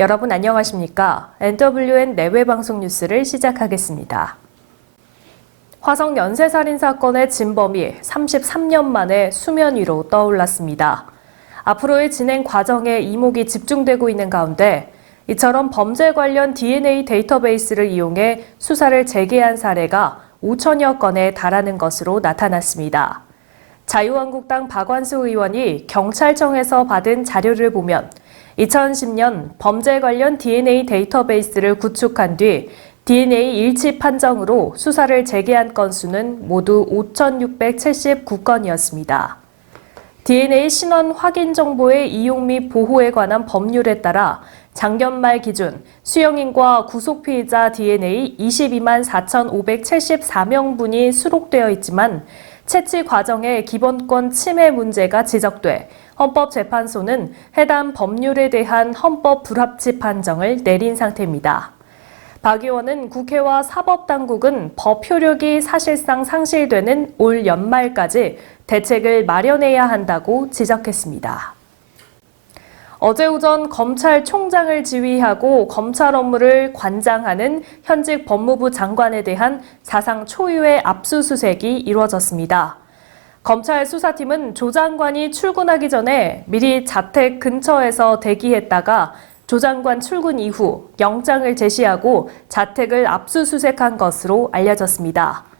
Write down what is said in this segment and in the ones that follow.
여러분 안녕하십니까? NWN 내외방송 뉴스를 시작하겠습니다. 화성 연쇄살인 사건의 진범이 33년 만에 수면 위로 떠올랐습니다. 앞으로의 진행 과정에 이목이 집중되고 있는 가운데 이처럼 범죄 관련 DNA 데이터베이스를 이용해 수사를 재개한 사례가 5천여 건에 달하는 것으로 나타났습니다. 자유한국당 박완수 의원이 경찰청에서 받은 자료를 보면 2010년 범죄 관련 DNA 데이터베이스를 구축한 뒤 DNA 일치 판정으로 수사를 재개한 건수는 모두 5,679건이었습니다. DNA 신원 확인 정보의 이용 및 보호에 관한 법률에 따라 작년 말 기준 수용인과 구속 피의자 DNA 22만 4,574명분이 수록되어 있지만 채취 과정에 기본권 침해 문제가 지적돼 헌법재판소는 해당 법률에 대한 헌법 불합치 판정을 내린 상태입니다. 박 의원은 국회와 사법당국은 법 효력이 사실상 상실되는 올 연말까지 대책을 마련해야 한다고 지적했습니다. 어제 오전 검찰총장을 지휘하고 검찰 업무를 관장하는 현직 법무부 장관에 대한 사상 초유의 압수수색이 이루어졌습니다. 검찰 수사팀은 조 장관이 출근하기 전에 미리 자택 근처에서 대기했다가 조 장관 출근 이후 영장을 제시하고 자택을 압수수색한 것으로 알려졌습니다.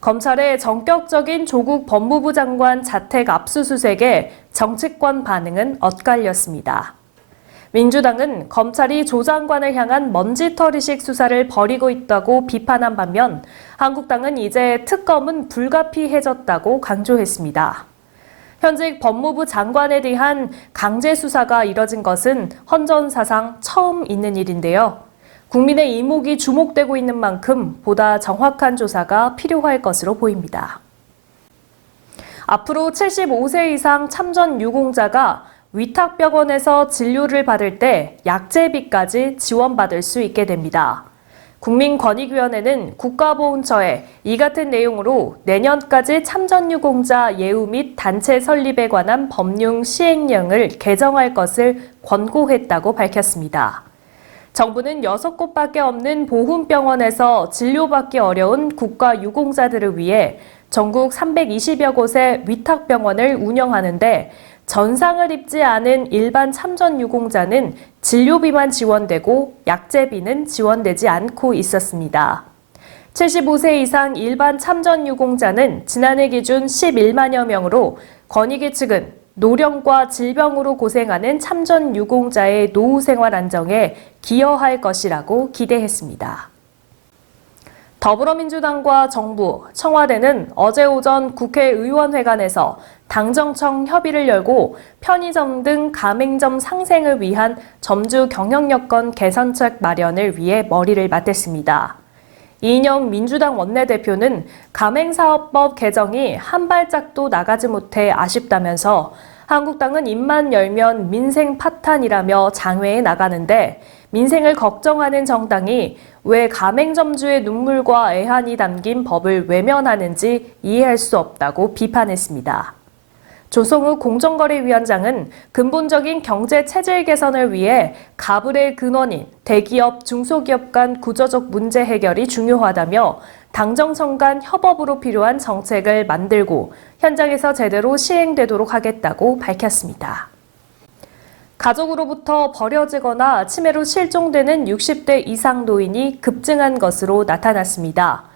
검찰의 전격적인 조국 법무부 장관 자택 압수수색에 정치권 반응은 엇갈렸습니다. 민주당은 검찰이 조 장관을 향한 먼지털이식 수사를 벌이고 있다고 비판한 반면 한국당은 이제 특검은 불가피해졌다고 강조했습니다. 현직 법무부 장관에 대한 강제 수사가 이뤄진 것은 헌정사상 처음 있는 일인데요. 국민의 이목이 주목되고 있는 만큼 보다 정확한 조사가 필요할 것으로 보입니다. 앞으로 75세 이상 참전 유공자가 위탁병원에서 진료를 받을 때 약제비까지 지원받을 수 있게 됩니다. 국민권익위원회는 국가보훈처에 이 같은 내용으로 내년까지 참전유공자 예우 및 단체 설립에 관한 법률 시행령을 개정할 것을 권고했다고 밝혔습니다. 정부는 6곳밖에 없는 보훈병원에서 진료받기 어려운 국가유공자들을 위해 전국 320여 곳의 위탁병원을 운영하는데 전상을 입지 않은 일반 참전 유공자는 진료비만 지원되고 약제비는 지원되지 않고 있었습니다. 75세 이상 일반 참전 유공자는 지난해 기준 11만여 명으로 권익위 측은 노령과 질병으로 고생하는 참전 유공자의 노후 생활 안정에 기여할 것이라고 기대했습니다. 더불어민주당과 정부, 청와대는 어제 오전 국회의원회관에서 당정청 협의를 열고 편의점 등 가맹점 상생을 위한 점주 경영 여건 개선책 마련을 위해 머리를 맞댔습니다. 이인영 민주당 원내대표는 가맹사업법 개정이 한 발짝도 나가지 못해 아쉽다면서 한국당은 입만 열면 민생 파탄이라며 장외에 나가는데 민생을 걱정하는 정당이 왜 가맹점주의 눈물과 애한이 담긴 법을 외면하는지 이해할 수 없다고 비판했습니다. 조성우 공정거래위원장은 근본적인 경제 체질 개선을 위해 가불의 근원인 대기업, 중소기업 간 구조적 문제 해결이 중요하다며 당정청 간 협업으로 필요한 정책을 만들고 현장에서 제대로 시행되도록 하겠다고 밝혔습니다. 가족으로부터 버려지거나 치매로 실종되는 60대 이상 노인이 급증한 것으로 나타났습니다.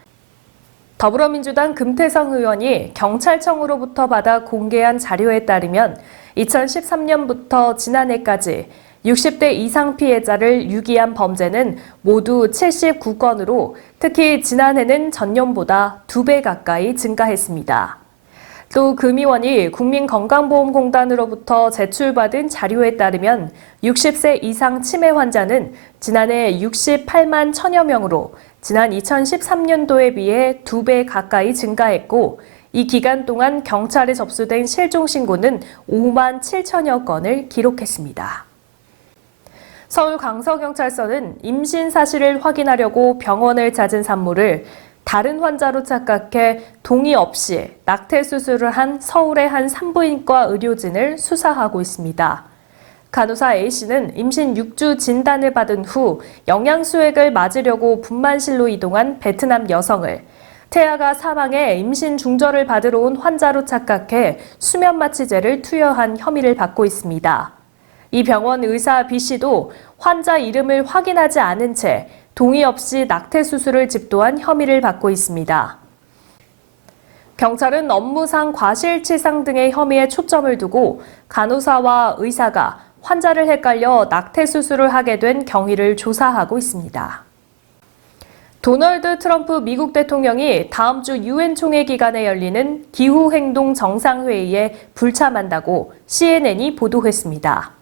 더불어민주당 금태성 의원이 경찰청으로부터 받아 공개한 자료에 따르면 2013년부터 지난해까지 60대 이상 피해자를 유기한 범죄는 모두 79건으로 특히 지난해는 전년보다 2배 가까이 증가했습니다. 또 금의원이 국민건강보험공단으로부터 제출받은 자료에 따르면 60세 이상 치매 환자는 지난해 68만 1천여 명으로 지난 2013년도에 비해 2배 가까이 증가했고 이 기간 동안 경찰에 접수된 실종 신고는 5만 7천여 건을 기록했습니다. 서울 강서경찰서는 임신 사실을 확인하려고 병원을 찾은 산모를 다른 환자로 착각해 동의 없이 낙태 수술을 한 서울의 한 산부인과 의료진을 수사하고 있습니다. 간호사 A씨는 임신 6주 진단을 받은 후 영양수액을 맞으려고 분만실로 이동한 베트남 여성을 태아가 사망해 임신 중절을 받으러 온 환자로 착각해 수면마취제를 투여한 혐의를 받고 있습니다. 이 병원 의사 B씨도 환자 이름을 확인하지 않은 채 동의 없이 낙태 수술을 집도한 혐의를 받고 있습니다. 경찰은 업무상 과실치상 등의 혐의에 초점을 두고 간호사와 의사가 환자를 헷갈려 낙태 수술을 하게 된 경위를 조사하고 있습니다. 도널드 트럼프 미국 대통령이 다음 주 유엔 총회 기간에 열리는 기후행동 정상회의에 불참한다고 CNN이 보도했습니다.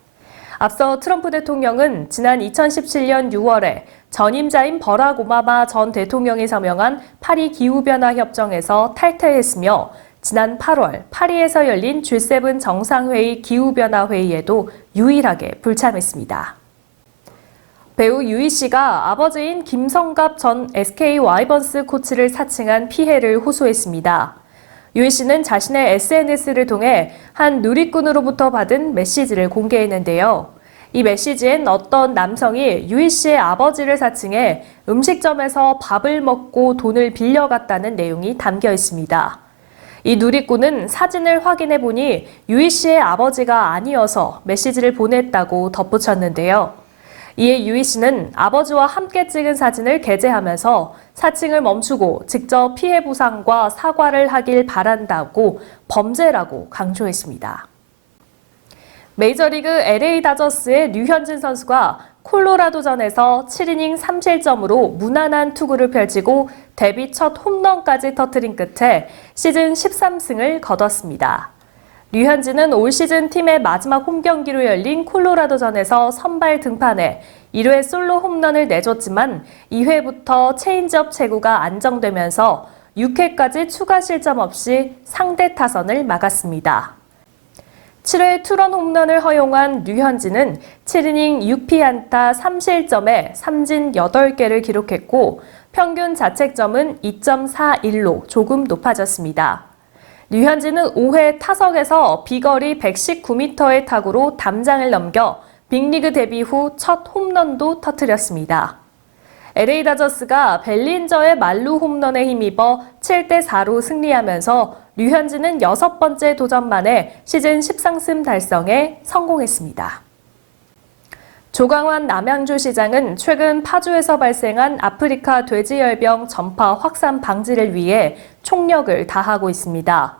앞서 트럼프 대통령은 지난 2017년 6월에 전임자인 버락 오바마 전 대통령이 서명한 파리 기후변화 협정에서 탈퇴했으며 지난 8월 파리에서 열린 G7 정상회의 기후변화 회의에도 유일하게 불참했습니다. 배우 유희 씨가 아버지인 김성갑 전 SK 와이번스 코치를 사칭한 피해를 호소했습니다. 유희 씨는 자신의 SNS를 통해 한 누리꾼으로부터 받은 메시지를 공개했는데요. 이 메시지엔 어떤 남성이 유희 씨의 아버지를 사칭해 음식점에서 밥을 먹고 돈을 빌려갔다는 내용이 담겨 있습니다. 이 누리꾼은 사진을 확인해 보니 유희 씨의 아버지가 아니어서 메시지를 보냈다고 덧붙였는데요. 이에 유희 씨는 아버지와 함께 찍은 사진을 게재하면서 사칭을 멈추고 직접 피해 보상과 사과를 하길 바란다고 범죄라고 강조했습니다. 메이저리그 LA 다저스의 류현진 선수가 콜로라도전에서 7이닝 3실점으로 무난한 투구를 펼치고 데뷔 첫 홈런까지 터뜨린 끝에 시즌 13승을 거뒀습니다. 류현진은 올 시즌 팀의 마지막 홈경기로 열린 콜로라도전에서 선발 등판해 1회 솔로 홈런을 내줬지만 2회부터 체인지업 제구가 안정되면서 6회까지 추가 실점 없이 상대 타선을 막았습니다. 7회 투런 홈런을 허용한 류현진은 7이닝 6피안타 3실점에 삼진 8개를 기록했고 평균 자책점은 2.41로 조금 높아졌습니다. 류현진은 5회 타석에서 비거리 119m의 타구로 담장을 넘겨 빅리그 데뷔 후 첫 홈런도 터뜨렸습니다. LA 다저스가 벨린저의 만루 홈런에 힘입어 7대4로 승리하면서 류현진은 6번째 도전 만에 시즌 10상승 달성에 성공했습니다. 조광환 남양주시장은 최근 파주에서 발생한 아프리카 돼지열병 전파 확산 방지를 위해 총력을 다하고 있습니다.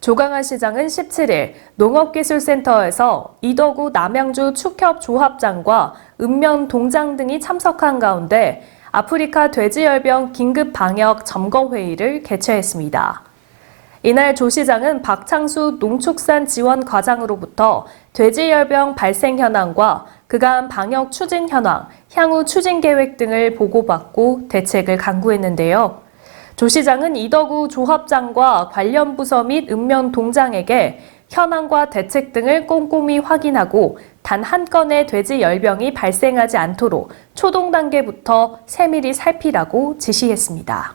조광환 시장은 17일 농업기술센터에서 이덕우 남양주 축협조합장과 읍면동장 등이 참석한 가운데 아프리카 돼지열병 긴급 방역 점검회의를 개최했습니다. 이날 조 시장은 박창수 농축산지원과장으로부터 돼지열병 발생 현황과 그간 방역 추진 현황, 향후 추진 계획 등을 보고받고 대책을 강구했는데요. 조 시장은 이덕우 조합장과 관련 부서 및 읍면 동장에게 현황과 대책 등을 꼼꼼히 확인하고 단 한 건의 돼지 열병이 발생하지 않도록 초동 단계부터 세밀히 살피라고 지시했습니다.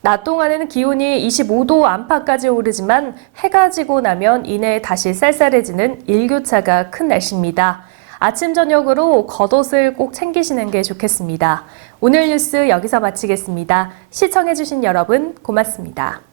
낮 동안에는 기온이 25도 안팎까지 오르지만 해가 지고 나면 이내 다시 쌀쌀해지는 일교차가 큰 날씨입니다. 아침 저녁으로 겉옷을 꼭 챙기시는 게 좋겠습니다. 오늘 뉴스 여기서 마치겠습니다. 시청해주신 여러분 고맙습니다.